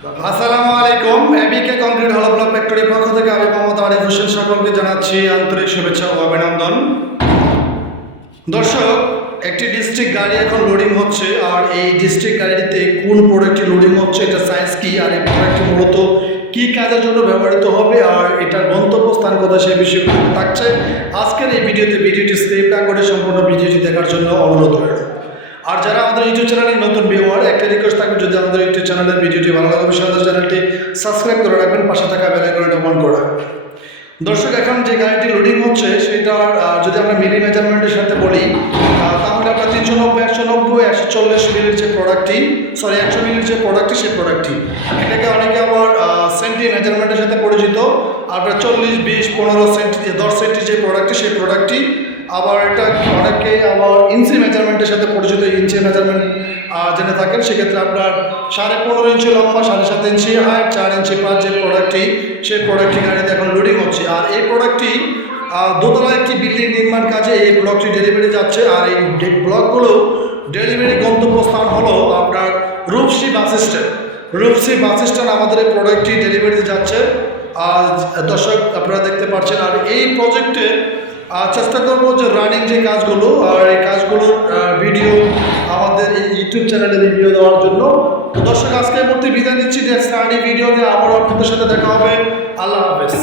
আসসালামু আলাইকুম। এবিকে কংক্রিট হল ব্লক ফ্যাক্টরির পক্ষ থেকে আমি মোহাম্মদ আরিফ হোসেন। সকলকে জানাচ্ছি আন্তরিক শুভেচ্ছা ও অভিনন্দন। দর্শক, একটি ডিস্ট্রিক্ট গাড়ি এখন লোডিং হচ্ছে, আর এই ডিস্ট্রিক্ট গাড়িতে কোন প্রোডাক্টটি লোডিং হচ্ছে, এটা সায়েন্স কি, আর এই প্রোডাক্টটি মূলত কি কাজের জন্য ব্যবহৃত হবে, আর এটার গন্তব্যস্থান কোথায় সে বিষয়ে থাকছে। আজকের এই ভিডিওতে ভিডিওটি স্ক্রিপ না করে সম্পূর্ণ ভিডিওটি দেখার জন্য অনুরোধ রইল। আর যারা আমাদের ইউটিউব চ্যানেলের নতুন ভিউয়ার একটা রিকোয়েস্ট থাকবে, যদি আমাদের ইউটিউব চ্যানেলের ভিডিওটি ভালো লাগে, অবশ্যই চ্যানেলটি সাবস্ক্রাইব করে রাখবেন, পাশে থাকা বেল আইকনটা অন করে রাখবেন। দর্শক, এখন যে গাড়িটি লোডিং হচ্ছে, সেটার যদি আমরা মিলি মেজারমেন্টের সাথে বলি তাহলে আমরা তিনশো নব্বই, একশো নব্বই, একশো চল্লিশ মিলির যে প্রোডাক্টটি সরি একশো মিলির যে প্রোডাক্টটি সেই প্রোডাক্টটি এটাকে অনেকে আবার সেন্টি মেজারমেন্টের সাথে পরিচিত আমরা চল্লিশ, বিশ, পনেরো সেন্টি দশ সেন্টি যে প্রোডাক্টটি সেই প্রোডাক্টটি আবার এটা অনেকে আবার ইঞ্চি মেজারমেন্টের সাথে পরিচিত ইঞ্চি মেজারমেন্ট জেনে থাকেন। সেক্ষেত্রে আপনার সাড়ে পনেরো ইঞ্চি লম্বা, সাড়ে সাত ইঞ্চি হাইট চার ইঞ্চি পাঁচ যে প্রোডাক্টটি সেই প্রোডাক্টটি গাড়িতে এখন লোডিং হচ্ছে। আর এই প্রোডাক্টটি দোতলা একটি বিল্ডিং নির্মাণ কাজে এই ব্লকটি ডেলিভারি যাচ্ছে। আর এই ব্লকগুলো ডেলিভারি গন্তব্যস্থান হলো আপনার রূপসী বাস স্ট্যান্ড। রূপসী বাস স্ট্যান্ড আমাদের এই প্রোডাক্টটি ডেলিভারিতে যাচ্ছে। আর দর্শক, আপনারা দেখতে পাচ্ছেন। আর এই প্রজেক্টে আহ, চেষ্টা করব যে রানিং যে কাজগুলো আর এই কাজগুলোর ভিডিও আমাদের এই ইউটিউব চ্যানেলে ভিডিও দেওয়ার জন্য। তো দর্শক আজকের মধ্যে বিদায় নিচ্ছি। যে রানিং ভিডিও নিয়ে আবার আপনাদের সাথে দেখা হবে। আল্লাহ হাফেজ।